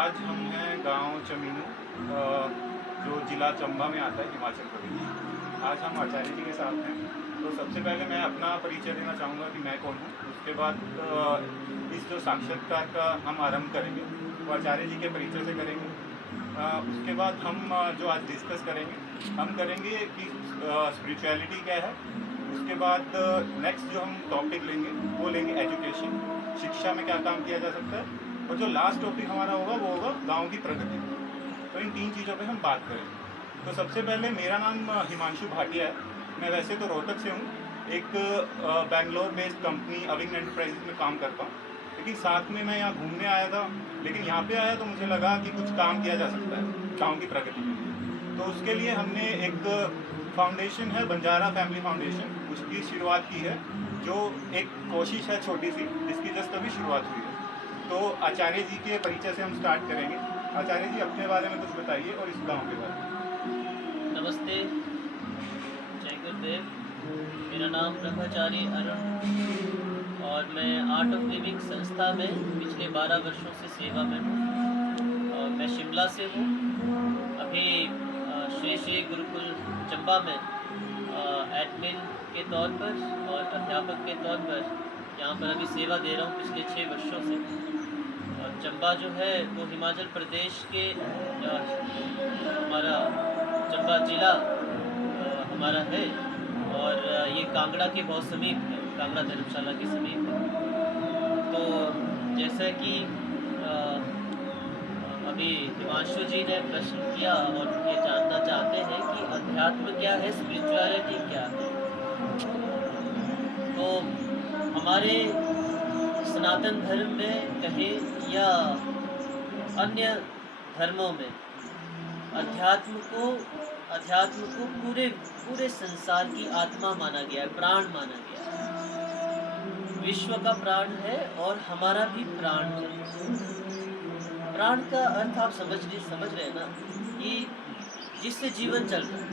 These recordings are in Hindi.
आज हम हैं गांव चमीनू, जो ज़िला चंबा में आता है, हिमाचल प्रदेश। आज हम आचार्य जी के साथ हैं। तो सबसे पहले मैं अपना परिचय देना चाहूँगा कि मैं कौन हूँ। उसके बाद इस जो साक्षात्कार का हम आरंभ करेंगे वो आचार्य जी के परिचय से करेंगे। उसके बाद हम जो आज डिस्कस करेंगे हम करेंगे कि स्पिरिचुअलिटी क्या है। उसके बाद नेक्स्ट जो हम टॉपिक लेंगे वो लेंगे एजुकेशन, शिक्षा में क्या काम किया जा सकता है। और जो लास्ट टॉपिक हमारा होगा वो होगा गांव की प्रगति। तो इन 3 चीज़ों पे हम बात करेंगे। तो सबसे पहले मेरा नाम हिमांशु भाटिया है। मैं वैसे तो रोहतक से हूँ। एक बैंगलोर बेस्ड कंपनी अविंग एंटरप्राइजेज में काम करता हूँ, लेकिन साथ में मैं यहाँ घूमने आया था। लेकिन यहाँ पे आया तो मुझे लगा कि कुछ काम किया जा सकता है गाँव की प्रगति के लिए। तो उसके लिए हमने एक फाउंडेशन है, बंजारा फैमिली फाउंडेशन, उसकी शुरुआत की है, जो एक कोशिश है छोटी सी, जिसकी जस्ट अभी शुरुआत हुई है। तो आचार्य जी के परिचय से हम स्टार्ट करेंगे। आचार्य जी अपने बारे में कुछ बताइए और इस गांव के बारे में। नमस्ते, जय गुरुदेव। मेरा नाम ब्रह्मचारी अरुण और मैं आर्ट ऑफ लिविंग संस्था में पिछले 12 वर्षों से सेवा में हूँ। और मैं शिमला से हूँ। अभी श्री श्री गुरुकुल चंबा में एडमिन के तौर पर और अध्यापक के तौर पर यहाँ पर अभी सेवा दे रहा हूँ पिछले 6 वर्षों से। और चंबा जो है वो हिमाचल प्रदेश के हमारा चंबा ज़िला हमारा है और ये कांगड़ा के बहुत समीप है, कांगड़ा धर्मशाला के समीप है। तो जैसा कि अभी हिमांशु जी ने प्रश्न किया और ये जानना चाहते हैं कि अध्यात्म क्या है, स्पिरिचुअलिटी क्या है। तो हमारे सनातन धर्म में कहें या अन्य धर्मों में अध्यात्म को पूरे संसार की आत्मा माना गया है, प्राण माना गया है। विश्व का प्राण है और हमारा भी प्राण है। प्राण का अर्थ आप समझ रहे हैं ना, कि जिससे जीवन चल रहा है।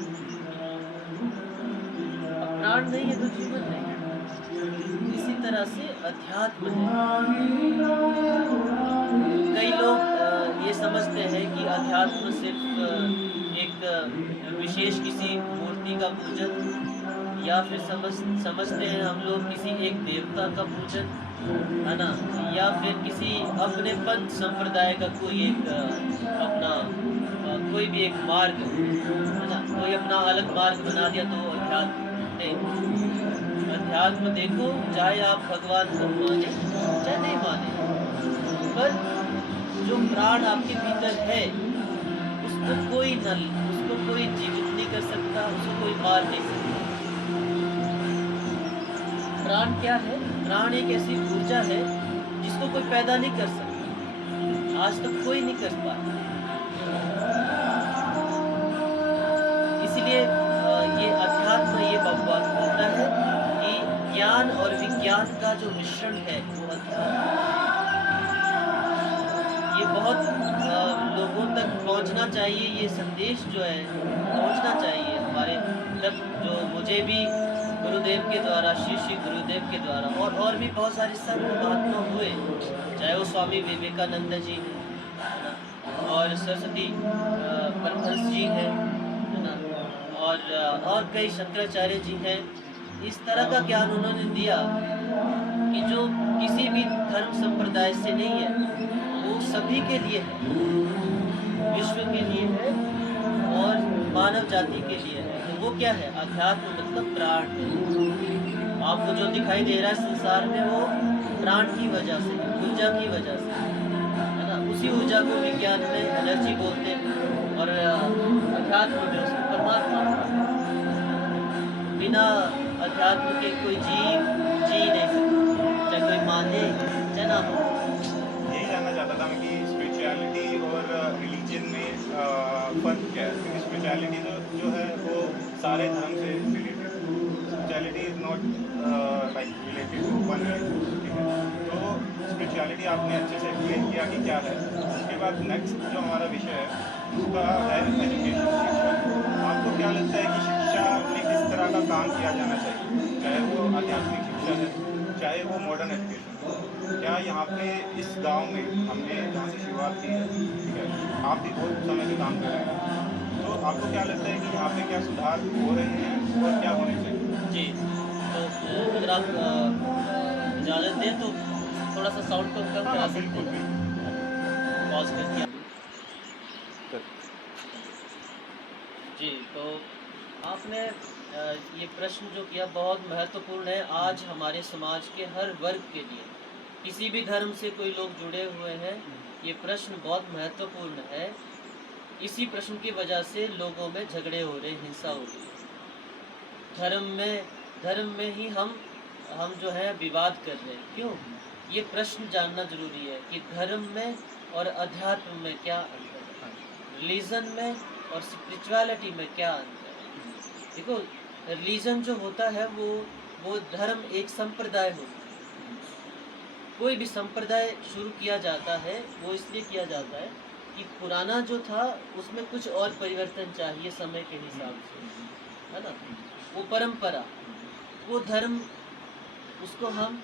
अब प्राण नहीं है तो जीवन नहीं है। इसी तरह से अध्यात्म है। कई लोग ये समझते हैं कि अध्यात्म सिर्फ एक विशेष किसी मूर्ति का पूजन, या फिर समझते हैं हम लोग किसी एक देवता का पूजन, है ना, या फिर किसी अपने पंथ संप्रदाय का कोई एक अपना कोई भी एक मार्ग, है ना, कोई अपना अलग मार्ग बना दिया तो अध्यात्म नहीं। अध्यात्म देखो, चाहे आप भगवान को माने चाहे नहीं माने, पर जो प्राण आपके भीतर है उसको कोई जीवित नहीं कर सकता, उसको कोई मार नहीं सकता। प्राण क्या है? प्राण एक ऐसी ऊर्जा है जिसको कोई पैदा नहीं कर सकता, आज तक कोई नहीं कर पाया। इसलिए ये अध्यात्म ये भगवान बोलता है कि ज्ञान और विज्ञान का जो मिश्रण है वो अध्यात्म। ये बहुत लोगों तक पहुंचना चाहिए, ये संदेश जो है पहुंचना चाहिए हमारे तक, जो मुझे भी गुरुदेव के द्वारा, श्री गुरुदेव के द्वारा और भी बहुत सारे संत महात्मा हुए, चाहे वो स्वामी विवेकानंद जी है ना, और सरस्वती परमहंस जी हैं, है ना, और कई शंकराचार्य जी हैं। इस तरह का ज्ञान उन्होंने दिया कि जो किसी भी धर्म संप्रदाय से नहीं है, वो सभी के लिए है, विश्व के लिए है और मानव जाति के लिए है। तो वो क्या है? अध्यात्म मतलब प्राण है। आपको जो दिखाई दे रहा है संसार में वो प्राण की वजह से, ऊर्जा की वजह से, है ना। उसी ऊर्जा को विज्ञान में एनर्जी बोलते हैं और अध्यात्म में उसको परमात्मा। बिना अध्यात्म के कोई जी नहीं सकता, चाहे कोई माने चाहे ना हो। यही जानना चाहता था मैं कि स्पिरिचुअलिटी और रिलीजन में फ़र्क क्या है, क्योंकि स्पिरिचुअलिटी जो है वो सारे धर्म से रिलेटेड है। Spirituality is not like related to one religion, ठीक है। तो स्पिरिचुअलिटी आपने अच्छे से एक्सप्लेन किया कि क्या है। उसके बाद नेक्स्ट जो हमारा विषय है उसका है एजुकेशन, शिक्षा। आपको क्या लगता है कि शिक्षा में किस तरह का काम किया जाना चाहिए, चाहे वो आध्यात्मिक शिक्षा है चाहे वो मॉडर्न एजुकेशन हो। क्या यहाँ पे इस गांव में हमने जहाँ से शुरुआत की है, ठीक है, आप भी बहुत समय से काम कर रहे हैं, तो आपको क्या लगता है कि यहाँ पे क्या सुधार हो रहे हैं और क्या होने चाहिए? जी, तो अगर आप इजाज़त दें तो थोड़ा सा साउंड को कम हाँ करा हाँ, सकते बिल्कुल हैं बिल्कुल। ना? पॉज़ करके सर, जी, तो आपने ये प्रश्न जो किया बहुत महत्वपूर्ण है आज हमारे समाज के हर वर्ग के लिए। किसी भी धर्म से कोई लोग जुड़े हुए हैं, ये प्रश्न बहुत महत्वपूर्ण है। इसी प्रश्न की वजह से लोगों में झगड़े हो रहे हैं, हिंसा हो रही है। धर्म में ही हम जो है विवाद कर रहे हैं। क्यों? ये प्रश्न जानना ज़रूरी है कि धर्म में और अध्यात्म में क्या अंतर है? हाँ जी। रिलीजन में और स्पिरिचुअलिटी में क्या अंतर है? देखो, रिलीजन जो होता है वो धर्म एक संप्रदाय होता है। कोई भी संप्रदाय शुरू किया जाता है वो इसलिए किया जाता है कि पुराना जो था उसमें कुछ और परिवर्तन चाहिए समय के हिसाब से, है ना? वो परंपरा, वो धर्म, उसको हम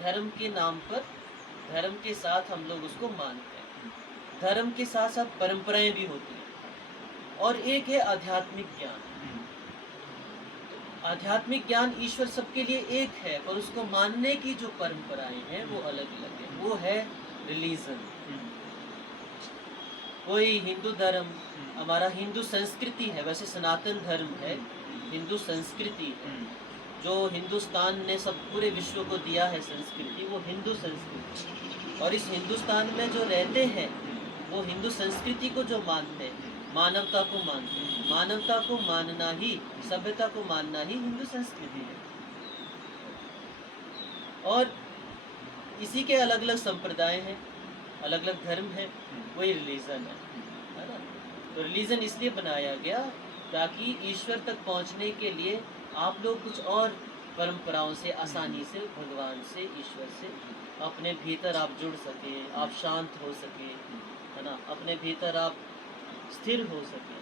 धर्म के नाम पर धर्म के साथ हम लोग उसको मानते हैं। धर्म के साथ साथ परंपराएं भी होती हैं और एक है आध्यात्मिक ज्ञान। आध्यात्मिक ज्ञान ईश्वर सबके लिए एक है, पर उसको मानने की जो परंपराएं हैं वो अलग अलग है। वो है रिलीजन। कोई हिंदू धर्म, हमारा हिंदू संस्कृति है, वैसे सनातन धर्म है, हिंदू संस्कृति है, जो हिंदुस्तान ने सब पूरे विश्व को दिया है संस्कृति, वो हिंदू संस्कृति। और इस हिंदुस्तान में जो रहते हैं वो हिंदू संस्कृति को जो मानते हैं, मानवता को मानते हैं। मानवता को मानना ही, सभ्यता को मानना ही हिंदू संस्कृति है। और इसी के अलग अलग संप्रदाय हैं, अलग अलग धर्म हैं, वही रिलीजन है ना? तो रिलीजन इसलिए बनाया गया ताकि ईश्वर तक पहुंचने के लिए आप लोग कुछ और परंपराओं से आसानी से भगवान से, ईश्वर से अपने भीतर आप जुड़ सकें, आप शांत हो सकें, है ना? अपने भीतर आप स्थिर हो सकें।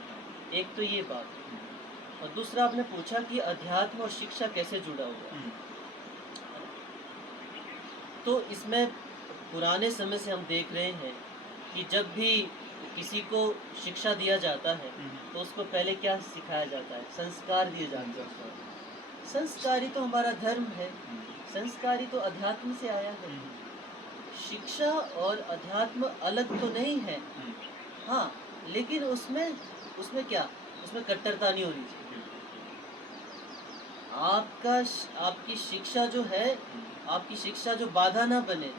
एक तो ये बात है। और दूसरा आपने पूछा कि अध्यात्म और शिक्षा कैसे जुड़ा हुआ है। तो इसमें पुराने समय से हम देख रहे हैं कि जब भी किसी को शिक्षा दिया जाता है तो उसको पहले क्या सिखाया जाता है? संस्कार दिए जाते हैं। संस्कार ही तो हमारा धर्म है, संस्कार ही तो अध्यात्म से आया है। शिक्षा और अध्यात्म अलग तो नहीं है, हाँ, लेकिन उसमें उसमें क्या, उसमें कट्टरता नहीं होनी चाहिए। आपकी शिक्षा जो है, आपकी शिक्षा जो बाधा ना बने।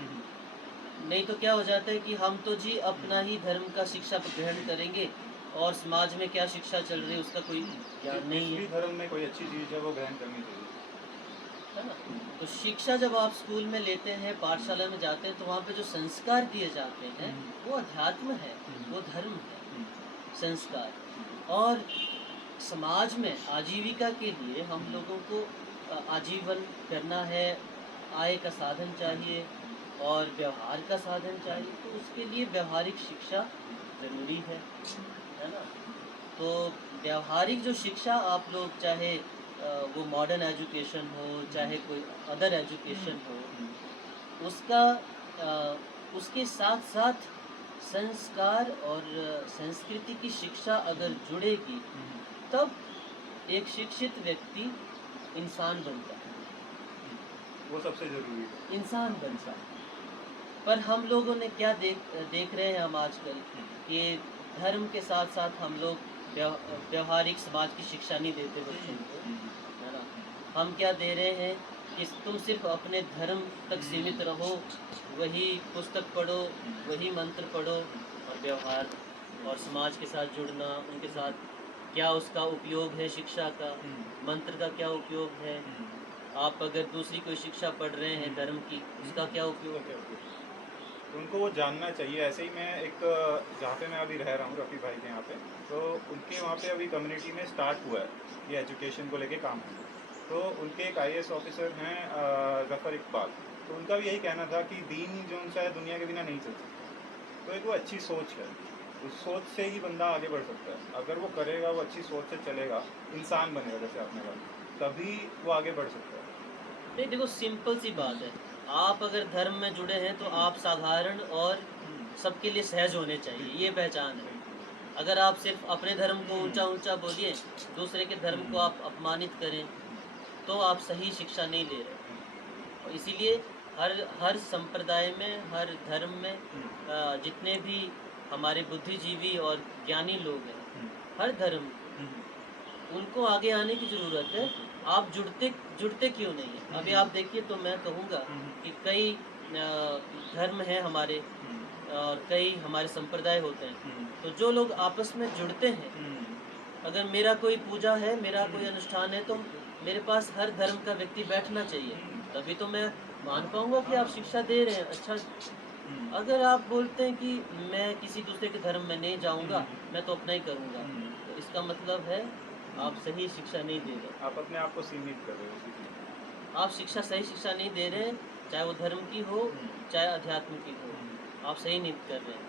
नहीं तो क्या हो जाता है कि हम तो जी अपना ही धर्म का शिक्षा ग्रहण करेंगे और समाज में क्या शिक्षा चल रही है उसका कोई ज्ञान नहीं जिस भी है, धर्म में कोई अच्छी चीज़ है वो ग्रहण करनी चाहिए। है ना? तो शिक्षा जब आप स्कूल में लेते हैं, पाठशाला में जाते हैं, तो वहाँ पे जो संस्कार दिए जाते हैं वो अध्यात्म है, वो धर्म है, संस्कार। और समाज में आजीविका के लिए हम लोगों को आजीवन करना है, आय का साधन चाहिए और व्यवहार का साधन चाहिए, तो उसके लिए व्यवहारिक शिक्षा ज़रूरी है ना? तो व्यवहारिक जो शिक्षा आप लोग चाहे वो मॉडर्न एजुकेशन हो, चाहे कोई अदर एजुकेशन हो, उसका उसके साथ-साथ संस्कार और संस्कृति की शिक्षा अगर जुड़ेगी, तब एक शिक्षित व्यक्ति इंसान बनता है, वो सबसे ज़रूरी है। इंसान बनता है। पर हम लोगों ने क्या देख रहे हैं हम आजकल, ये धर्म के साथ-साथ हम लोग व्यवहारिक समाज की शिक्षा नहीं देते बच्चों को, है ना? हम क्या दे रहे हैं कि तुम सिर्फ अपने धर्म तक सीमित रहो, वही पुस्तक पढ़ो, वही मंत्र पढ़ो और व्यवहार और समाज के साथ जुड़ना, उनके साथ क्या उसका उपयोग है शिक्षा का, मंत्र का क्या उपयोग है, आप अगर दूसरी कोई शिक्षा पढ़ रहे हैं धर्म की, उसका क्या उपयोग है? तो उनको वो जानना चाहिए। ऐसे ही मैं एक जहाँ पे मैं अभी रह रहा हूँ रफ़ी भाई के यहाँ पे, तो उनके वहाँ पे अभी कम्युनिटी में स्टार्ट हुआ है ये एजुकेशन को लेके काम करना। तो उनके एक आईएएस ऑफिसर हैं ज़फ़र इकबाल, तो उनका भी यही कहना था कि दीन जो उनसा है दुनिया के बिना नहीं चल सकता। तो एक वो अच्छी सोच है, उस सोच से ही बंदा आगे बढ़ सकता है। अगर वो करेगा, वो अच्छी सोच से चलेगा, इंसान बनेगा जैसे आपने कहा, तभी वो आगे बढ़ सकता है। नहीं देखो, सिंपल सी बात है। आप अगर धर्म में जुड़े हैं तो आप साधारण और सबके लिए सहज होने चाहिए, ये पहचान है। अगर आप सिर्फ अपने धर्म को ऊंचा बोलिए, दूसरे के धर्म को आप अपमानित करें, तो आप सही शिक्षा नहीं ले रहे। और इसीलिए हर हर संप्रदाय में, हर धर्म में जितने भी हमारे बुद्धिजीवी और ज्ञानी लोग हैं, हर धर्म, उनको आगे आने की ज़रूरत है। आप जुड़ते जुड़ते क्यों नहीं हैं? अभी आप देखिए, तो मैं कहूँगा कि कई धर्म हैं हमारे, और कई हमारे संप्रदाय होते हैं। तो जो लोग आपस में जुड़ते हैं, अगर मेरा कोई पूजा है, मेरा कोई अनुष्ठान है, तो मेरे पास हर धर्म का व्यक्ति बैठना चाहिए। तभी तो मैं मान पाऊँगा कि आप शिक्षा दे रहे हैं। अच्छा, अगर आप बोलते हैं कि मैं किसी दूसरे के धर्म में नहीं जाऊँगा, मैं तो अपना ही करूँगा, तो इसका मतलब है आप सही शिक्षा नहीं दे रहे। आप अपने आप को सीमित कर रहे हो उसी चीज़ में। आप सही शिक्षा नहीं दे रहे हैं, चाहे वो धर्म की हो, चाहे अध्यात्म की हो। आप सही नहीं कर रहे हैं।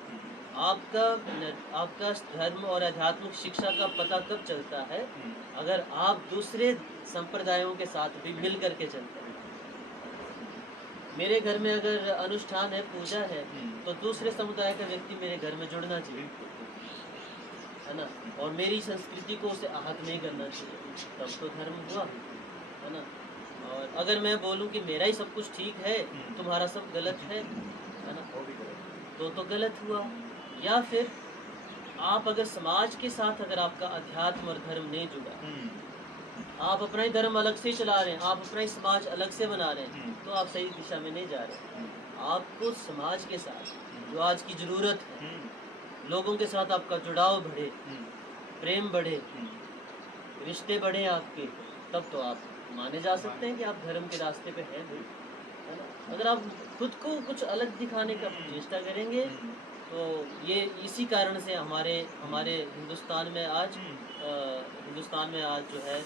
आपका धर्म और आध्यात्मिक शिक्षा का पता कब चलता है? अगर आप दूसरे संप्रदायों के साथ भी मिल कर के चलते हैं। मेरे घर में अगर अनुष्ठान है, पूजा है, तो दूसरे समुदाय का व्यक्ति मेरे घर में जुड़ना चाहिए, है ना? और मेरी संस्कृति को उसे आहत नहीं करना चाहिए, तब तो धर्म हुआ, है ना? और अगर मैं बोलूँ कि मेरा ही सब कुछ ठीक है, तुम्हारा सब गलत है ना? वो भी गलत तो गलत हुआ। या फिर आप अगर समाज के साथ, अगर आपका अध्यात्म और धर्म नहीं जुड़ा, आप अपना ही धर्म अलग से चला रहे हैं, आप अपना ही समाज अलग से बना रहे हैं, तो आप सही दिशा में नहीं जा रहे। आपको समाज के साथ, जो आज की ज़रूरत है, लोगों के साथ आपका जुड़ाव बढ़े, प्रेम बढ़े, रिश्ते बढ़े आपके, तब तो आप माने जा सकते हैं कि आप धर्म के रास्ते पे हैं भाई, है ना? अगर आप खुद को कुछ अलग दिखाने का चेष्टा करेंगे, तो ये इसी कारण से हमारे हमारे हिंदुस्तान में आज जो है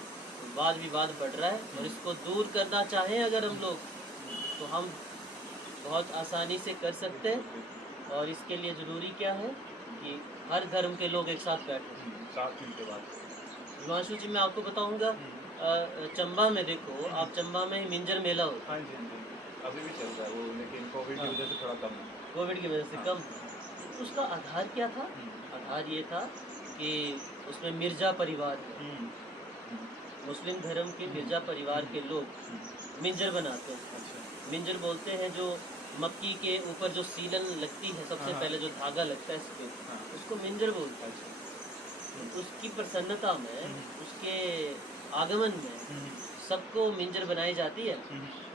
वाद विवाद बढ़ रहा है। और इसको दूर करना चाहें अगर हम लोग, तो हम बहुत आसानी से कर सकते हैं। और इसके लिए ज़रूरी क्या है कि हर धर्म के लोग एक साथ बैठें। साथ मिलके बात हिमांशु जी, मैं आपको बताऊंगा, चंबा में देखो, आप चंबा में मिंजर मेला होता हाँ जी, हाँ जी। अभी भी चल रहा है वो, लेकिन कोविड की हाँ। वजह से थोड़ा कम है। है, कोविड की वजह से हाँ। कम था। उसका आधार क्या था? आधार ये था कि उसमें मिर्जा परिवार है, मुस्लिम धर्म के मिर्जा परिवार के लोग मिंजर बनाते हैं। अच्छा। मिंजर बोलते हैं जो मक्की के ऊपर जो सीलन लगती है, सबसे हाँ। पहले जो धागा लगता है इस पे, हाँ। उसको मिंजर बोलते हैं। अच्छा। उसकी प्रसन्नता में, उसके आगमन में सबको मिंजर बनाई जाती है,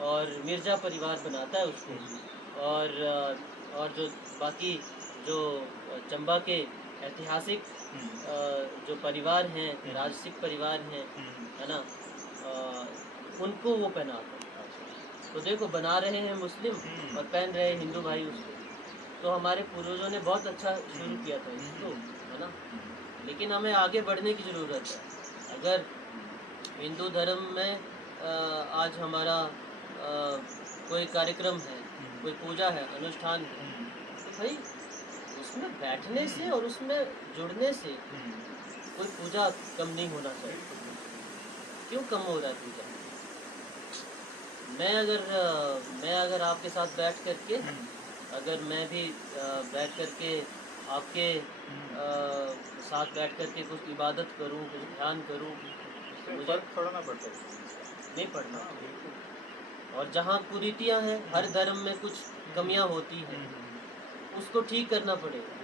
और मिर्जा परिवार बनाता है उसको। और जो बाकी जो चंबा के ऐतिहासिक जो परिवार हैं, राजसिक परिवार हैं, है ना, उनको वो पहनाता है। तो देखो, बना रहे हैं मुस्लिम और पहन रहे हैं हिंदू भाई उसको। तो हमारे पूर्वजों ने बहुत अच्छा शुरू किया था इसको, है ना? लेकिन हमें आगे बढ़ने की ज़रूरत है। अगर हिंदू धर्म में आज हमारा कोई कार्यक्रम है, कोई पूजा है, अनुष्ठान है, तो भाई उसमें बैठने से और उसमें जुड़ने से कोई पूजा कम नहीं होना चाहिए। क्यों कम हो रहा है पूजा? मैं अगर आपके साथ बैठ करके, अगर मैं भी बैठ करके आपके साथ बैठ करके कुछ इबादत करूं, कुछ ध्यान करूं, तो मुझे फर्क पड़ना पड़ता है। नहीं पड़ना। हाँ, बिल्कुल। और जहाँ कुरीतियाँ हैं, हर धर्म में कुछ कमियाँ होती हैं, उसको ठीक करना पड़ेगा।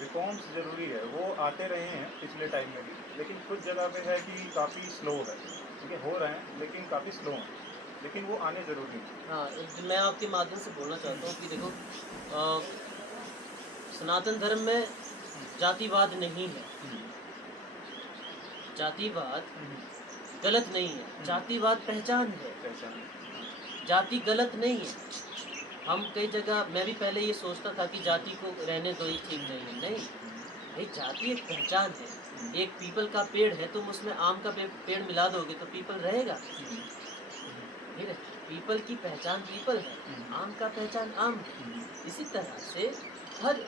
रिफॉर्म्स ज़रूरी है, वो आते रहे हैं पिछले टाइम में भी, लेकिन कुछ जगह पे है कि काफ़ी स्लो है। ठीक है, हो रहे हैं लेकिन काफ़ी स्लो हैं, लेकिन वो आने ज़रूरी हैं। हाँ, मैं आपके माध्यम से बोलना चाहता हूँ कि देखो, अ, सनातन धर्म में जातिवाद नहीं है। जातिवाद गलत नहीं है, जातिवाद पहचान है। पहचान। जाति गलत नहीं है। हम कई जगह, मैं भी पहले ये सोचता था कि जाति को रहने दो, ये ठीक नहीं है। नहीं भाई, जाति एक पहचान है। एक पीपल का पेड़ है, तुम उसमें आम का पेड़ मिला दोगे तो पीपल रहेगा? ठीक है, पीपल की पहचान पीपल है, आम का पहचान आम है। इसी तरह से हर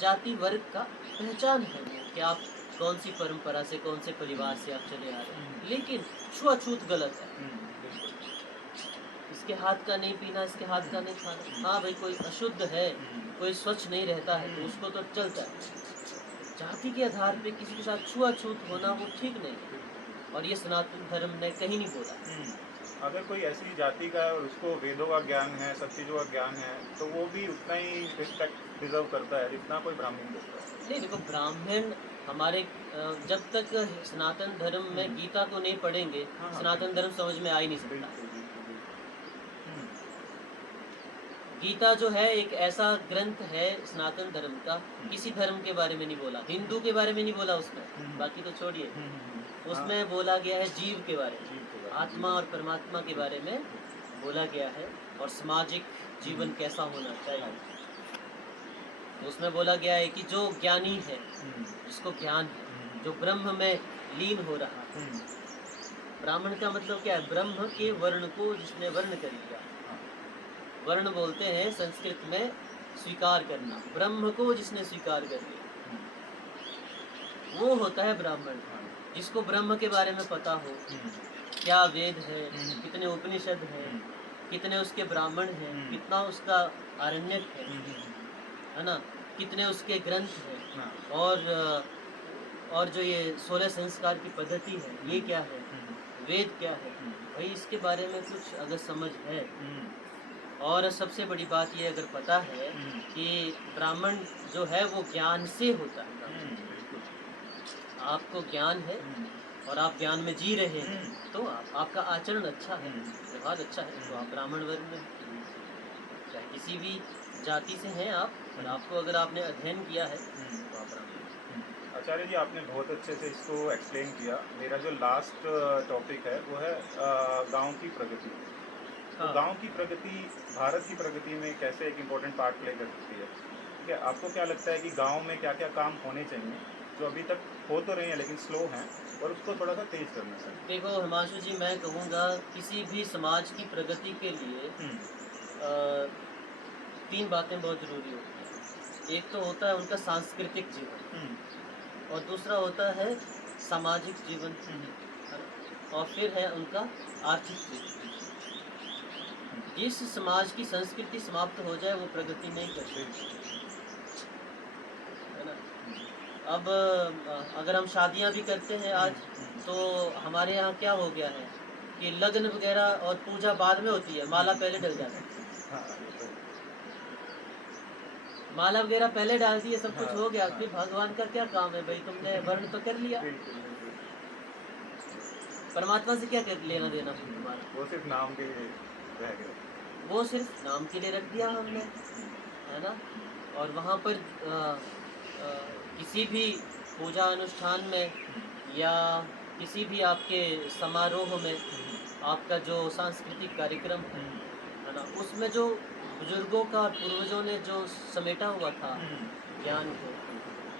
जाति वर्ग का पहचान है वो, कि आप कौन सी परंपरा से, कौन से परिवार से आप चले आ रहे हैं, लेकिन छुआछूत गलत है। बिल्कुल। इसके हाथ का नहीं पीना, इसके हाथ का नहीं खाना। हाँ भाई, कोई अशुद्ध है, कोई स्वच्छ नहीं रहता है, तो उसको तो चलता है। जाति के आधार पे किसी के साथ छुआछूत होना वो ठीक नहीं है, और ये सनातन धर्म ने कहीं नहीं बोला। अगर कोई ऐसी जाति का है और उसको वेदों का ज्ञान है, सब चीज़ों का ज्ञान है, तो वो भी उतना ही रिस्पेक्ट डिजर्व करता है जितना कोई ब्राह्मण करता है। नहीं देखो, ब्राह्मण हमारे जब तक सनातन धर्म में गीता को नहीं पढ़ेंगे, हाँ, सनातन धर्म समझ में आ ही नहीं सकता। बिल्कुल बिल्कुल बिल्कुल। गीता जो है एक ऐसा ग्रंथ है सनातन धर्म का, किसी धर्म के बारे में नहीं बोला, हिंदू के बारे में नहीं बोला उसमें, बाकी तो छोड़िए। उसमें बोला गया है जीव के बारे में, आत्मा और परमात्मा के बारे में बोला गया है, और सामाजिक जीवन कैसा होना चाहिए। तो उसमें बोला गया है कि जो ज्ञानी है, जिसको ज्ञान है, जो ब्रह्म में लीन हो रहा है। ब्राह्मण का मतलब क्या है? ब्रह्म के वर्ण को जिसने वर्ण कर लिया। वर्ण बोलते हैं संस्कृत में स्वीकार करना, ब्रह्म को जिसने स्वीकार कर लिया वो होता है ब्राह्मण। जिसको ब्रह्म के बारे में पता हो, क्या वेद है, कितने उपनिषद हैं, कितने उसके ब्राह्मण हैं, कितना उसका आरण्यक है ना, कितने उसके ग्रंथ हैं, और जो ये 16 संस्कार की पद्धति है, ये क्या है, वेद क्या है, भाई इसके बारे में कुछ अगर समझ है, और सबसे बड़ी बात ये अगर पता है कि ब्राह्मण जो है वो ज्ञान से होता है। आपको ज्ञान है और आप ज्ञान में जी रहे हैं, तो आपका आचरण अच्छा है, व्यवहार अच्छा है, तो आप ब्राह्मण वर्ग में, चाहे किसी भी जाति से हैं आप, और आपको अगर आपने अध्ययन किया है तो आप ब्राह्मण। आचार्य जी, आपने बहुत अच्छे से इसको एक्सप्लेन किया। मेरा जो लास्ट टॉपिक है वो है गांव की प्रगति। तो गांव की प्रगति भारत की प्रगति में कैसे एक इम्पोर्टेंट पार्ट प्ले कर सकती है? ठीक है, आपको क्या लगता है कि गांव में क्या क्या काम होने चाहिए जो अभी तक हो तो रही हैं लेकिन स्लो हैं, और उसको थोड़ा सा तेज करना चाहिए? देखो हिमांशु जी, मैं कहूँगा किसी भी समाज की प्रगति के लिए 3 बातें बहुत ज़रूरी होती हैं। एक तो होता है उनका सांस्कृतिक जीवन, और दूसरा होता है सामाजिक जीवन, और फिर है उनका आर्थिक जीवन। जिस समाज की संस्कृति समाप्त हो जाए वो प्रगति नहीं कर सकती, है ना। अब अगर हम शादियां भी करते हैं आज, तो हमारे यहाँ क्या हो गया है कि लग्न वगैरह और पूजा बाद में होती है, माला पहले डल जाती है। माला वगैरह पहले डाल दी है, सब कुछ हो गया, फिर भगवान का क्या काम है भाई, तुमने वर्ण तो कर लिया, परमात्मा से क्या लेना देना तुम्हारा? वो सिर्फ नाम के लिए रह गया। वो सिर्फ नाम के लिए रख दिया हमने, है ना। और वहाँ पर किसी भी पूजा अनुष्ठान में या किसी भी आपके समारोह में आपका जो सांस्कृतिक कार्यक्रम है ना, उसमें जो बुजुर्गों का, पूर्वजों ने जो समेटा हुआ था ज्ञान को,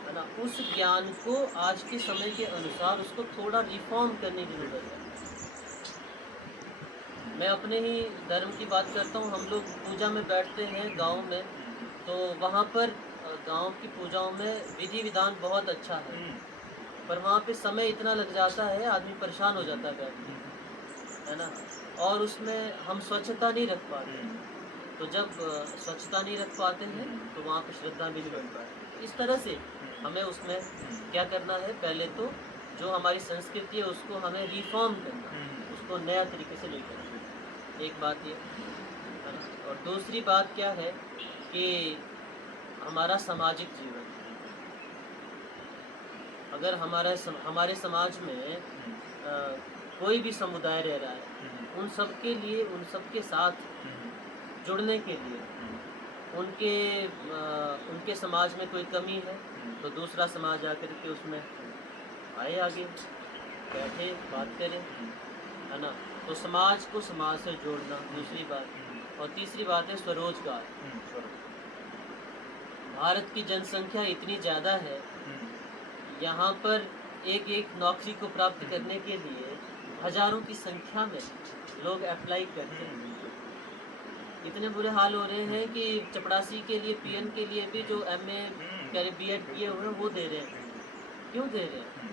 है ना, उस ज्ञान को आज के समय के अनुसार उसको थोड़ा रिफॉर्म करने की ज़रूरत है। मैं अपने ही धर्म की बात करता हूँ। हम लोग पूजा में बैठते हैं गांव में, तो वहाँ पर गांव की पूजाओं में विधि विधान बहुत अच्छा है, पर वहाँ पे समय इतना लग जाता है, आदमी परेशान हो जाता है बैठ के, है ना। और उसमें हम स्वच्छता नहीं रख पाते, तो जब स्वच्छता नहीं रख पाते हैं तो वहाँ पे श्रद्धा भी नहीं बन पाती। इस तरह से हमें उसमें क्या करना है, पहले तो जो हमारी संस्कृति है उसको हमें रिफॉर्म करना, उसको नया तरीके से लेकर, एक बात ये है ना। और दूसरी बात क्या है कि हमारा सामाजिक जीवन, अगर हमारे समाज में कोई भी समुदाय रह रहा है, उन सब के लिए, उन सब के साथ जुड़ने के लिए, उनके समाज में कोई कमी है तो दूसरा समाज आकर के उसमें आए, आगे बैठे, बात करें, है ना। तो समाज को समाज से जोड़ना दूसरी बात। और तीसरी बात है स्वरोजगार। भारत की जनसंख्या इतनी ज़्यादा है, यहाँ पर एक नौकरी को प्राप्त करने के लिए हजारों की संख्या में लोग अप्लाई करते हैं। इतने बुरे हाल हो रहे हैं कि चपरासी के लिए, पीएन के लिए भी जो MA BEd किए हुए हैं वो दे रहे हैं, क्यों दे रहे हैं?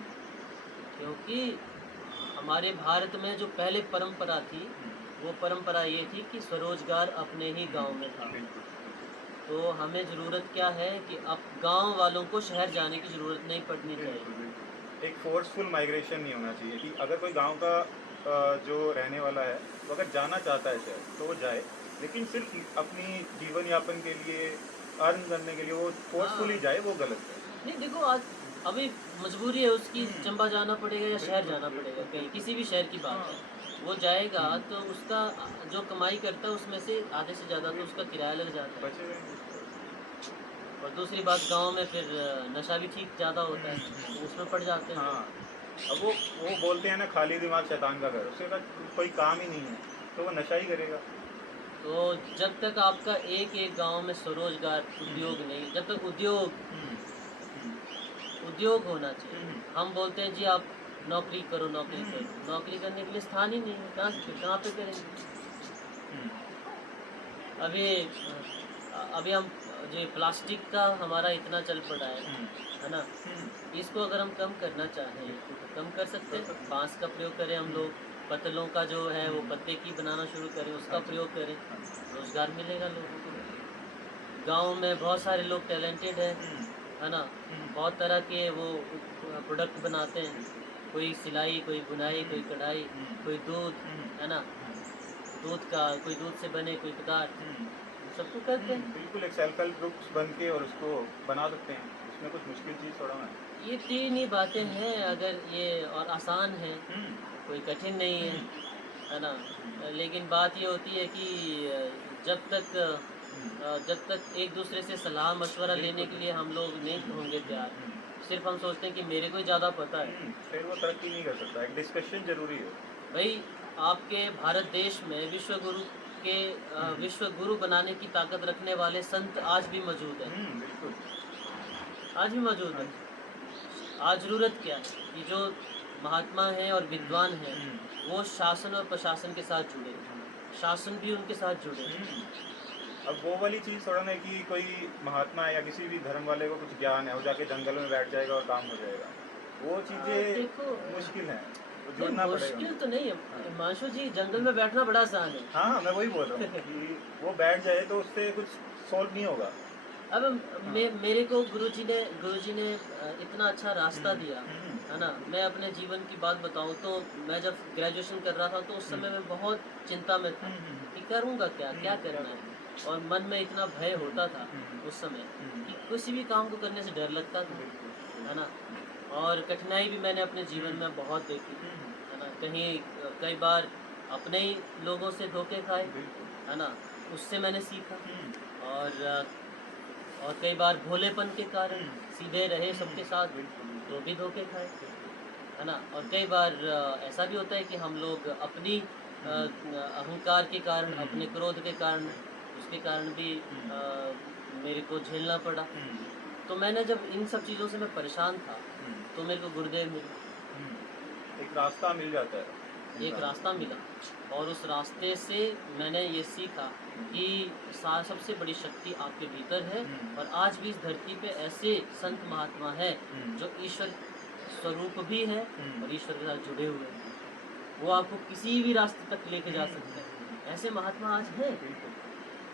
क्योंकि हमारे भारत में जो पहले परंपरा थी, वो परंपरा ये थी कि स्वरोजगार अपने ही गांव में था। बिल्कुल तो हमें ज़रूरत क्या है कि अब गांव वालों को शहर जाने की ज़रूरत नहीं पड़नी बिल्कुल चाहिए। बिल्कुल एक फोर्सफुल माइग्रेशन नहीं होना चाहिए कि अगर कोई गांव का जो रहने वाला है वो अगर जाना चाहता है शहर तो वो जाए, लेकिन सिर्फ अपनी जीवन यापन के लिए, अर्न करने के लिए वो फोर्सफुली हाँ, जाए, वो गलत है। नहीं देखो आज अभी मजबूरी है उसकी, चंबा जाना पड़ेगा या शहर बिल्कुल जाना पड़ेगा, बिल्कुल कहीं बिल्कुल। किसी भी शहर की बात हाँ। है। वो जाएगा तो उसका जो कमाई करता है उसमें से आधे से ज़्यादा तो उसका किराया लग जाता है। बचे रहेंगे। और दूसरी बात गांव में फिर नशा भी ठीक ज़्यादा होता है, तो उसमें पड़ जाते हैं हाँ, लोग। अब वो बोलते हैं ना, खाली दिमाग शैतान का घर। उसके बाद कोई काम ही नहीं है तो वो नशा ही करेगा। तो जब तक आपका एक-एक गांव में स्वरोजगार उद्योग नहीं, जब तक हम्म, हम्म, उद्योग होना चाहिए। हम्म, हम बोलते हैं जी आप नौकरी करो, नौकरी हम्म, करो। नौकरी करने के लिए स्थान ही नहीं है, कहाँ से कहाँ पे करेंगे? हम्म, अभी अभी हम जो ये प्लास्टिक का हमारा इतना चल पड़ा हम्म, है ना? हम्म, इसको अगर हम कम करना चाहें तो कम कर सकते कर हैं। सकते बाँस का प्रयोग करें हम हैं। लोग, पत्तलों का जो है वो हम्म, पत्ते की बनाना शुरू करें, हाँ उसका जी, प्रयोग करें, हाँ जी। रोज़गार मिलेगा लोगों को। गाँव में बहुत सारे लोग टैलेंटेड हैं, हम्म, है ना? हम्म, बहुत तरह के वो प्रोडक्ट बनाते हैं। बिल्कुल। कोई सिलाई, कोई बुनाई, कोई कढ़ाई, हम्म, कोई दूध, हम्म, है ना? दूध का कोई दूध से बने कोई पदार्थ, हम्म, सबको करते हैं। बिल्कुल एक सेल्फ हेल्प ग्रुप्स बन के और उसको बना सकते हैं। इसमें कुछ मुश्किल चीज़ थोड़ा ना है। ये 3 ही बातें हैं अगर ये और आसान हैं, हम्म, कोई कठिन नहीं हम्म, है ना? लेकिन बात ये होती है कि जब तक एक-दूसरे से सलाह-मशवरा लेने बिल्कुल के लिए बिल्कुल। हम लोग नहीं होंगे तैयार, हम्म, सिर्फ़ हम सोचते हैं कि मेरे को ही ज़्यादा पता है। फिर वो तरक्की नहीं कर सकता। एक डिस्कशन जरूरी है। भई आपके भारत देश में विश्व गुरु बनाने की ताकत रखने वाले संत आज भी मौजूद हैं, बिल्कुल। आज भी मौजूद हाँ हैं। जी। आज ज़रूरत क्या है कि जो महात्मा हैं और विद्वान हैं, हम्म, वो शासन और प्रशासन के साथ जुड़े। शासन भी उनके साथ जुड़े। हम्म। अब वो वाली चीज़ थोड़ा ना कि कोई महात्मा है या किसी भी धर्म वाले को कुछ ज्ञान है, वो जाके जंगल में बैठ जाएगा और काम हो जाएगा। वो देखो चीज़ें मुश्किल हैं। वो नहीं जुड़ना पड़ेगा मुश्किल तो उनको। नहीं है। हाँ। हिमांशु जी जंगल में बैठना बड़ा आसान है। हाँ, मैं वही बोल रहा हूँ कि वो बैठ जाए तो उससे कुछ सॉल्व नहीं होगा। अब हाँ। मेरे को गुरुजी ने इतना अच्छा रास्ता दिया, है ना? बिल्कुल। मैं अपने जीवन की बात बताऊँ तो मैं जब ग्रेजुएशन कर रहा था तो उस समय मैं बहुत चिंता में था कि करूँगा क्या? क्या क्या करना है? करें? और मन में इतना भय हुँ, होता था हुँ, उस समय हुँ, कि किसी भी काम को करने से डर लगता था, बिल्कुल, है ना? बिल्कुल। और कठिनाई भी मैंने अपने जीवन हुँ, में बहुत देखी, हुँ, है ना? कहीं कई बार अपने ही लोगों से धोखे खाए, बिल्कुल। है ना? उससे मैंने सीखा हुँ, और और कई बार भोलेपन के कारण हुँ, सीधे रहे सबके साथ बिल्कुल, तो बिल्कुल, भी धोखे खाए, बिल्कुल। है ना? और कई बार ऐसा भी होता है कि हम लोग अपनी हुँ, अहंकार के कारण, हुँ, अपने क्रोध के कारण, बिल्कुल। उसके कारण भी हुँ, मेरे को झेलना पड़ा। हुँ, तो मैंने जब इन सब चीज़ों से मैं परेशान था, हुँ, तो मेरे को गुरुदेव मिले। हुँ। एक रास्ता मिल जाता है एक इंसान रास्ता को। मिला और उस रास्ते से मैंने ये सीखा कि सबसे बड़ी शक्ति आपके भीतर है हुँ, और आज भी इस धरती पे ऐसे संत महात्मा हैं हुँ, जो ईश्वर स्वरूप भी है हुँ, और ईश्वर के साथ जुड़े हुए हैं। वो आपको किसी भी रास्ते तक लेके जा सकते हैं। ऐसे महात्मा आज हैं। बिल्कुल।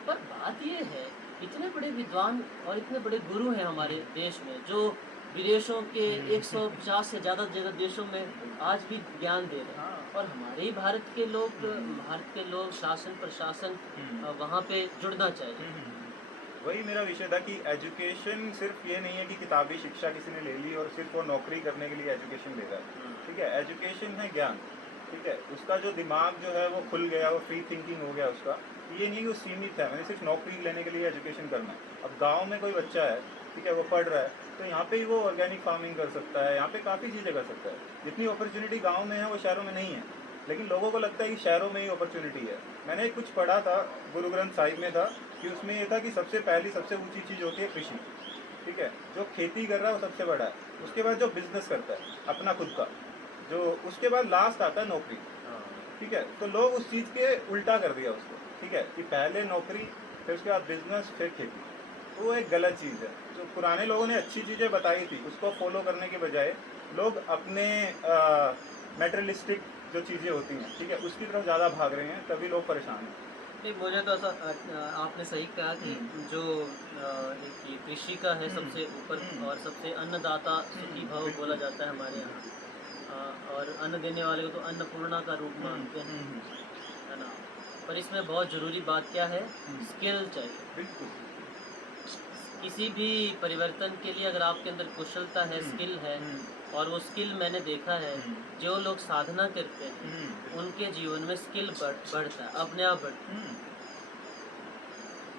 पर बात ये है, इतने बड़े विद्वान और इतने बड़े गुरु हैं हमारे देश में, जो विदेशों के हुँ, 150 से ज़्यादा देशों में आज भी ज्ञान दे रहे हैं। हाँ। और हमारे ही भारत के लोग शासन प्रशासन हुँ, वहाँ पे जुड़ना चाहिए। वही मेरा विषय था कि एजुकेशन सिर्फ ये नहीं है कि किताबी शिक्षा किसी ने ले ली और सिर्फ वो नौकरी करने के लिए एजुकेशन ले रहा है। ठीक है, एजुकेशन है ज्ञान। ठीक है, उसका जो दिमाग जो है वो खुल गया, वो फ्री थिंकिंग हो गया उसका। ये नहीं कि वो सीमित है, मैंने सिर्फ नौकरी लेने के लिए एजुकेशन करना है। अब गांव में कोई बच्चा है, ठीक है, वो पढ़ रहा है, तो यहाँ पे ही वो ऑर्गेनिक फार्मिंग कर सकता है, यहाँ पे काफ़ी चीज़ें कर सकता है। जितनी अपॉर्चुनिटी गाँव में है वो शहरों में नहीं है। लेकिन लोगों को लगता है कि शहरों में ही अपॉर्चुनिटी है। मैंने कुछ पढ़ा था, गुरु ग्रंथ साहिब में था कि उसमें ये था कि सबसे पहली सबसे ऊंची चीज़ होती है कृषि। ठीक है, जो खेती कर रहा है वो सबसे बड़ा है। उसके बाद जो बिजनेस करता है अपना खुद का, जो उसके बाद लास्ट आता है नौकरी। ठीक है, तो लोग उस चीज़ के उल्टा कर दिया उसको। ठीक है, कि पहले नौकरी, फिर उसके बाद बिजनेस, फिर खेती। वो एक गलत चीज़ है। जो पुराने लोगों ने अच्छी चीज़ें बताई थी उसको फॉलो करने के बजाय लोग अपने मेटेरियलिस्टिक जो चीज़ें होती हैं, ठीक है, उसकी तरफ ज़्यादा भाग रहे हैं, तभी लोग परेशान हैं। नहीं, मुझे तो ऐसा आपने सही कहा कि जो एक ये कृषि का है सबसे ऊपर और सबसे अन्नदाता सुखी भव बोला जाता है हमारे यहाँ। और अन्न देने वाले को तो अन्नपूर्णा का रूप मानते हैं, है ना? पर इसमें बहुत ज़रूरी बात क्या है? स्किल चाहिए। बिल्कुल। किसी भी परिवर्तन के लिए अगर आपके अंदर कुशलता है, स्किल है, और वो स्किल मैंने देखा है, जो लोग साधना करते हैं उनके जीवन में स्किल बढ़ता है, अपने आप बढ़ता है।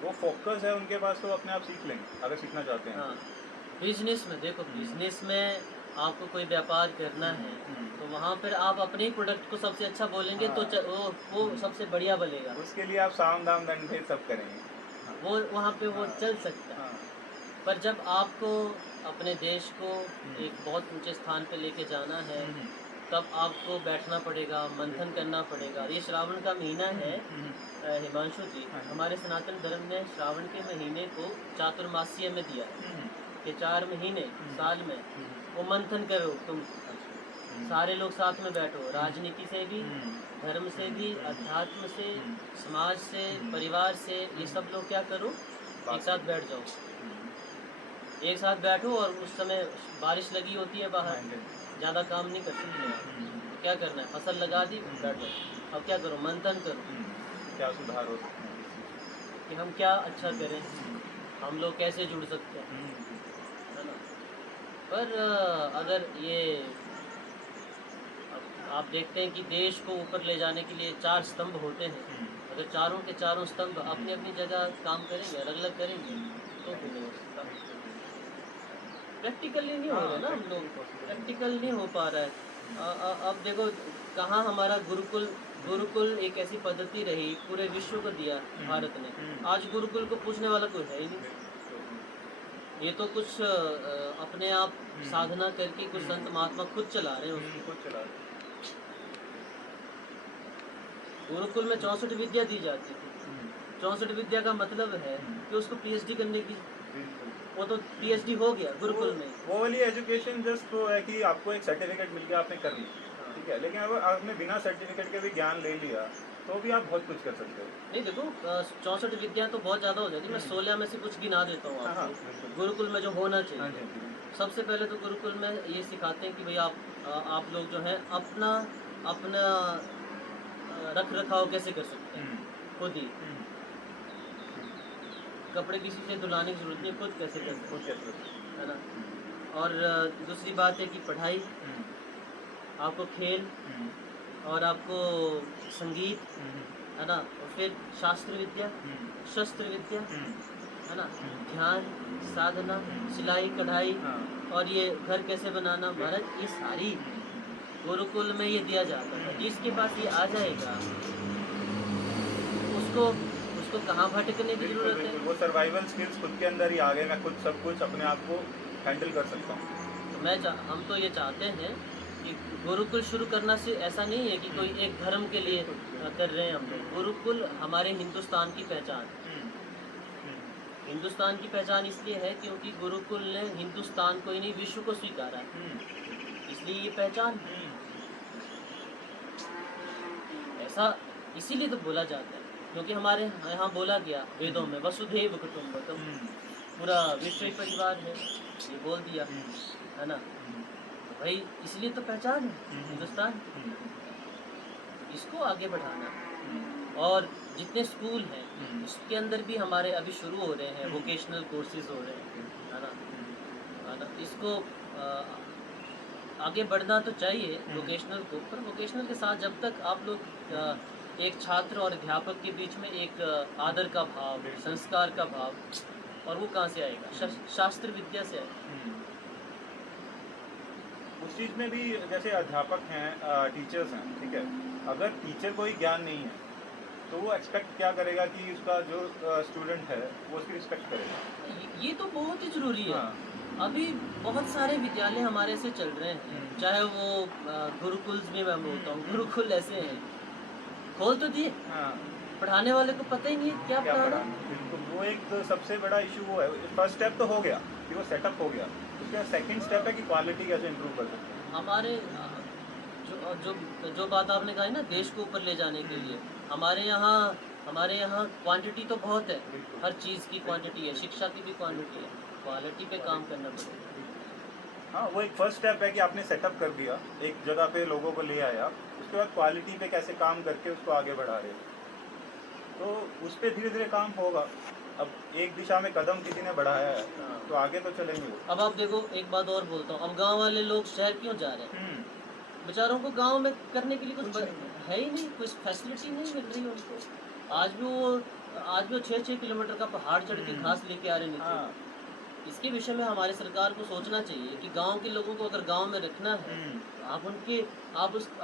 वो फोकस है उनके पास, तो अपने आप सीख लेंगे अगर सीखना चाहते हैं। हाँ, बिजनेस में देखो, बिजनेस में आपको कोई व्यापार करना है तो वहाँ पर आप अपने ही प्रोडक्ट को सबसे अच्छा बोलेंगे तो वो सबसे बढ़िया बनेगा। उसके लिए आप साम दाम दंड भेद सब करेंगे। वो वहाँ पे वो चल सकता है। हाँ। पर जब आपको अपने देश को एक बहुत ऊंचे स्थान पे लेके जाना है, तब आपको बैठना पड़ेगा, मंथन करना पड़ेगा। ये श्रावण का महीना है हिमांशु जी, हमारे सनातन धर्म ने श्रावण के महीने को चातुर्मासीय में दिया है कि 4 महीने साल में वो मंथन करो तुम, सारे लोग साथ में बैठो, राजनीति से भी, धर्म से भी, अध्यात्म से, समाज से, परिवार से, ये सब लोग क्या करो, एक साथ बैठ जाओ, एक साथ बैठो। और उस समय बारिश लगी होती है बाहर, ज़्यादा काम नहीं कर सकते आप, तो क्या करना है, फसल लगा दी, बैठ जाओ। अब क्या करो, मंथन करो क्या सुधार हो सकते हैं इस चीज़ कि हम क्या अच्छा करें, हम लोग कैसे जुड़ सकते हैं, में? है ना? पर अगर ये आप देखते हैं कि देश को ऊपर ले जाने के लिए 4 स्तंभ होते हैं, अगर चारों के चारों स्तंभ अपनी अपनी जगह काम करेंगे, अलग अलग करेंगे, तो फिर नहीं हो सकता। प्रैक्टिकली नहीं हो रहा है ना, हम लोग प्रैक्टिकल नहीं हो पा रहा है। अब देखो कहाँ हमारा गुरुकुल, गुरुकुल एक ऐसी पद्धति रही, पूरे विश्व को दिया भारत ने, आज गुरुकुल को पूछने वाला कोई है ही नहीं। ये तो कुछ अपने आप साधना करके कुछ संत महात्मा खुद चला रहे हैं उसको। खुद चला रहे गुरुकुल में 64 विद्या दी जाती थी। 64 विद्या का मतलब है कि उसको पीएचडी करने की, वो तो पीएचडी हो गया गुरुकुल में। वो वाली एजुकेशन जस्ट तो है कि आपको एक सर्टिफिकेट मिल गया, आपने कर लिया, ठीक है, लेकिन अगर आपने बिना सर्टिफिकेट के भी ज्ञान ले लिया तो भी आप बहुत कुछ कर सकते हो। नहीं देखो, 64 विद्या तो बहुत ज़्यादा हो जाती है, मैं 16 में से कुछ गिना देता हूँ हाँ, आपको गुरुकुल में जो होना हाँ चाहिए। जी। सबसे पहले तो गुरुकुल में ये सिखाते हैं कि भाई आप लोग जो है अपना अपना रख रखाव कैसे कर सकते हैं, खुद ही कपड़े किसी से धुलाने की जरूरत नहीं, खुद कैसे कर सकते खुद कैसे कर हैं, है ना? और दूसरी बात है कि पढ़ाई, आपको खेल, और आपको संगीत, है ना? और फिर शास्त्र विद्या, शस्त्र विद्या, है ना? ध्यान, साधना, सिलाई कढ़ाई, और ये घर कैसे बनाना, महाराज ये सारी गुरुकुल में ये दिया जाता है। जिसके पास ये आ जाएगा उसको उसको कहाँ भटकने की बिल्कुल जरूरत है। बिल्कुल, वो सर्वाइवल स्किल्स खुद के अंदर ही आ गए, मैं खुद सब कुछ अपने आप को हैंडल कर सकता हूँ। तो हम तो ये चाहते हैं कि गुरुकुल शुरू करना से ऐसा नहीं है कि कोई एक धर्म के लिए कर रहे हैं हम लोग। गुरुकुल हमारे हिंदुस्तान की पहचान है। हिंदुस्तान की पहचान इसलिए है क्योंकि गुरुकुल ने हिंदुस्तान को ही नहीं विश्व को स्वीकारा है, इसलिए ये पहचान है। ऐसा इसीलिए तो बोला जाता है क्योंकि हमारे यहाँ बोला गया वेदों में वसुधैव कुटुंबकम, पूरा विश्व ही परिवार है, ये बोल दिया, है ना? तो भाई इसलिए तो पहचान है हिंदुस्तान, इसको आगे बढ़ाना। और जितने स्कूल हैं उसके अंदर भी हमारे अभी शुरू हो रहे हैं, वोकेशनल कोर्सेज हो रहे हैं, है ना? इसको आगे बढ़ना तो चाहिए वोकेशनल को, पर वोकेशनल के साथ जब तक आप लोग एक छात्र और अध्यापक के बीच में एक आदर का भाव, संस्कार का भाव, और वो कहाँ से आएगा? शास्त्र विद्या से आएगा। उस चीज़ में भी जैसे अध्यापक हैं, टीचर्स हैं, ठीक है, अगर टीचर को ही ज्ञान नहीं है तो वो एक्सपेक्ट क्या करेगा कि उसका जो स्टूडेंट है वो उसकी रिस्पेक्ट करेगा। ये तो बहुत ही ज़रूरी है। हाँ। अभी बहुत सारे विद्यालय हमारे से चल रहे हैं, चाहे वो गुरुकुल्स में मैं बोलता हूँ, गुरुकुल ऐसे हैं खोल तो दिए, हाँ, पढ़ाने वाले को पता ही नहीं है क्या क्या पढ़ाना। पढ़ाना, बिल्कुल वो एक सबसे बड़ा इशू वो है। फर्स्ट स्टेप तो हो गया कि वो सेटअप हो गया, उसके बाद सेकंड स्टेप है कि क्वालिटी कैसे इंप्रूव कर सकते हैं। हमारे जो जो जो बात आपने कहा है ना देश को ऊपर ले जाने के लिए, हमारे यहाँ क्वांटिटी तो बहुत है, बिल्कुल। हर चीज़ की क्वांटिटी है, शिक्षा की भी क्वांटिटी है, क्वालिटी पे काम करना पड़ेगा। हाँ, वो एक फर्स्ट स्टेप है कि आपने सेटअप कर दिया, एक जगह पे लोगों को ले आया, उसके बाद क्वालिटी पे कैसे काम करके उसको आगे बढ़ा रहे हो, तो उस पर धीरे धीरे काम होगा। अब एक दिशा में कदम किसी ने बढ़ाया है हाँ। तो आगे तो चलेंगे वो। अब आप देखो एक बात और बोलता हूँ, अब गांव वाले लोग शहर क्यों जा रहे हैं? हम्म, बेचारों को गांव में करने के लिए कुछ कुछ नहीं। है ही नहीं, कुछ फैसिलिटी नहीं मिल रही उनको। आज भी वो आज भी वो 6-6 किलोमीटर का पहाड़ चढ़ के घास लेके आ रहे नीचे। हाँ, इसके विषय में हमारी सरकार को सोचना चाहिए कि गांव के लोगों को अगर गांव में रखना है, तो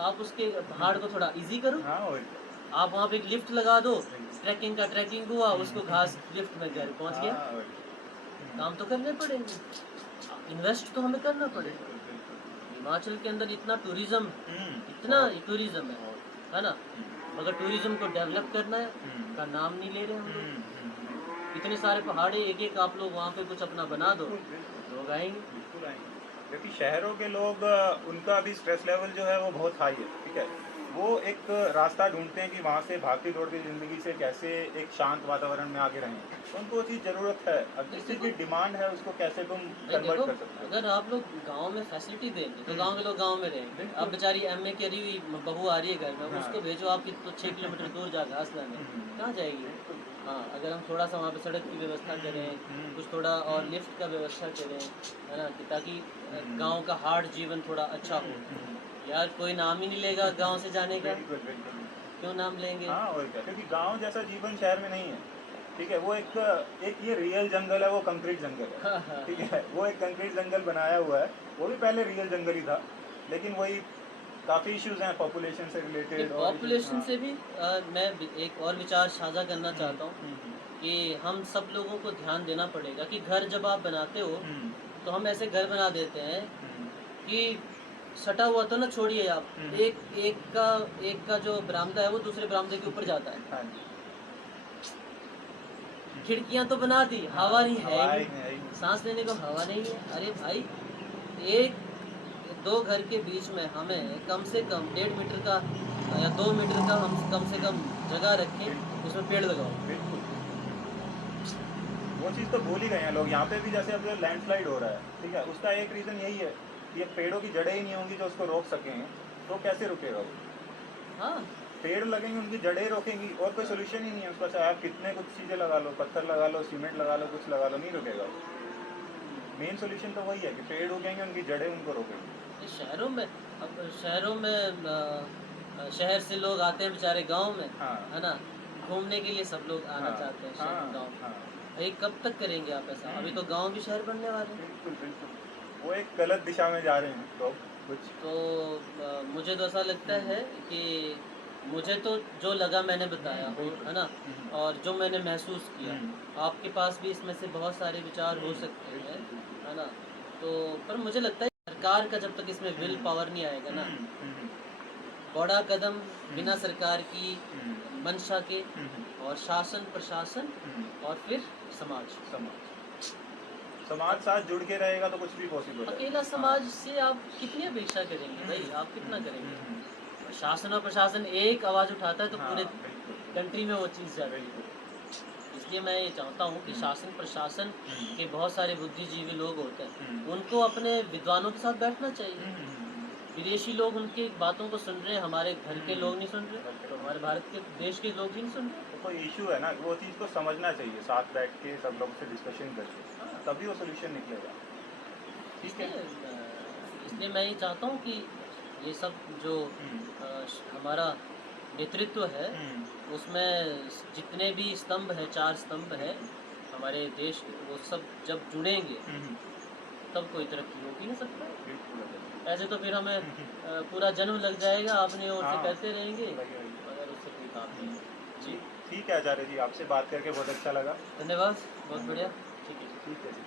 आप उसके पहाड़ को थोड़ा इजी करो। हाँ, और क्या। आप वहाँ पे एक लिफ्ट लगा दो, ट्रैकिंग का ट्रैकिंग हुआ, उसको घास लिफ्ट में घर पहुँच गया। हाँ, और क्या। काम तो करने पड़ेंगे, इन्वेस्ट तो हमें करना पड़ेगा। बिल्कुल, बिल्कुल। हिमाचल के अंदर इतना टूरिज्म बहुत। टूरिज्म है ना, मगर टूरिज्म को डेवलप करना है का नाम नहीं ले रहे हम लोग। हम्म। इतने सारे पहाड़े एक एक आप लोग वहाँ पे कुछ अपना बना दो, बिल्कुल, बिल्कुल। लोग आएंगे। बिल्कुल आएंगे, क्योंकि शहरों के लोग उनका अभी स्ट्रेस लेवल जो है वो बहुत हाई है, ठीक है। वो एक रास्ता ढूंढते हैं कि वहाँ से भागती दौड़ती ज़िंदगी से कैसे एक शांत वातावरण में आगे रहें, तो उनको वो चीज़ ज़रूरत है। अब जिस चीज़ की डिमांड है उसको कैसे तुम भाई कन्वर्ट देखो, कर सकते हो। अगर आप लोग गांव में फैसिलिटी देंगे तो गांव के लोग गांव में रहेंगे। बिल्कुल। अब बेचारी एमए करी हुई बहू आ रही है घर में, हाँ। उसको भेजो आपकी तो 6 किलोमीटर दूर जा घास लाने, कहाँ जाएगी? बिल्कुल। हाँ, अगर हम थोड़ा सा वहाँ पे सड़क की व्यवस्था करें, कुछ थोड़ा और लिफ्ट का व्यवस्था करें, है ना, कि ताकि गांव का हार्ड जीवन थोड़ा अच्छा हो। यार कोई नाम ही नहीं लेगा गांव से जाने का, बिल्कुल, बिल्कुल। क्यों नाम लेंगे? हाँ, और क्या, क्योंकि गांव जैसा जीवन शहर में नहीं है, ठीक है। वो एक एक ये रियल जंगल है, वो कंक्रीट जंगल है, हाँ, हाँ, ठीक है। वो एक कंक्रीट जंगल बनाया हुआ है, वो भी पहले रियल जंगल ही था, लेकिन वही काफ़ी इश्यूज हैं पॉपुलेशन से रिलेटेड और पॉपुलेशन से भी मैं एक और विचार साझा करना चाहता हूँ कि हम सब लोगों को ध्यान देना पड़ेगा कि घर जब आप बनाते हो तो हम ऐसे घर बना देते हैं कि सटा हुआ तो ना छोड़िए आप, एक का जो बरामदा है वो दूसरे बरामदे के ऊपर जाता है। हाँ जी। खिड़कियां तो बना दी, हवा नहीं है हवा ही, ही नहीं। सांस लेने को हवा नहीं है। अरे भाई, एक दो घर के बीच में हमें कम से कम 1.5 मीटर का या 2 मीटर का हम कम से कम जगह रखें, उसमें पेड़ लगाओ। बिल्कुल, वो चीज़ तो भूल ही गए हैं लोग। यहाँ पे भी जैसे अब लैंडस्लाइड हो रहा है, ठीक है, उसका एक रीज़न यही है कि ये पेड़ों की जड़ें ही नहीं होंगी जो उसको रोक सकें, तो कैसे रुकेगा वो। हाँ, पेड़ लगेंगे, उनकी जड़ें रोकेंगी, और कोई सोल्यूशन ही नहीं है उसका। चाहे आप कितने कुछ चीज़ें लगा लो, पत्थर लगा लो, सीमेंट लगा लो, कुछ लगा लो, नहीं रुकेगा वो। मेन सोल्यूशन तो वही है कि पेड़ उगेंगे, उनकी जड़ें उनको रोकेंगी। ये शहरों में शहर से लोग आते हैं बेचारे गांव में, हाँ, है ना, घूमने के लिए सब लोग आना हाँ, चाहते हैं हाँ, शहर गांव में। हाँ। भाई कब तक करेंगे आप ऐसा? अभी तो गांव भी शहर बनने वाले हैं। बिल्कुल, बिल्कुल। वो एक गलत दिशा में जा रहे हैं लोग कुछ। तो मुझे तो ऐसा लगता है कि मुझे तो जो लगा मैंने बताया हो, है ना, और जो मैंने महसूस किया, आपके पास भी इसमें से बहुत सारे विचार हो सकते हैं, है ना। तो पर मुझे लगता है सरकार का जब तक इसमें विल पावर नहीं आएगा ना, बड़ा कदम बिना सरकार की मंशा के, और शासन प्रशासन और फिर समाज समाज साथ जुड़ के रहेगा तो कुछ भी पॉसिबल है। अकेला समाज से आप कितनी अपेक्षा करेंगे भाई? आप कितना करेंगे? शासन और प्रशासन एक आवाज़ उठाता है तो हाँ, पूरे बिल्कुल, कंट्री में वो चीज़ जाती है। बिल्कुल। इसलिए मैं ये चाहता हूँ कि शासन प्रशासन के बहुत सारे बुद्धिजीवी लोग होते हैं, हम्म। उनको अपने विद्वानों के साथ बैठना चाहिए। विदेशी लोग उनकी बातों को सुन रहे हैं, हमारे घर के लोग नहीं सुन रहे, तो हमारे भारत के देश के लोग ही नहीं सुन रहे। तो कोई इशू है ना, वो चीज़ को समझना चाहिए, साथ बैठ के सब लोग से डिस्कशन करके, तभी वो सोल्यूशन निकलेगा, ठीक है। इसलिए मैं ये चाहता हूँ कि ये सब जो हमारा नेतृत्व है, उसमें जितने भी स्तंभ है, 4 स्तंभ है हमारे देश के, वो सब जब जुड़ेंगे तब कोई तरक्की हो ही नहीं सकता। बिल्कुल। ऐसे तो फिर हमें पूरा जन्म लग जाएगा अपनी ओर से हाँ, करते रहेंगे, वही। मगर उससे कोई काम नहीं है। जी, ठीक है आचार्य जी, आपसे बात करके बहुत अच्छा लगा। धन्यवाद, बहुत बढ़िया। ठीक है। ठीक है जी।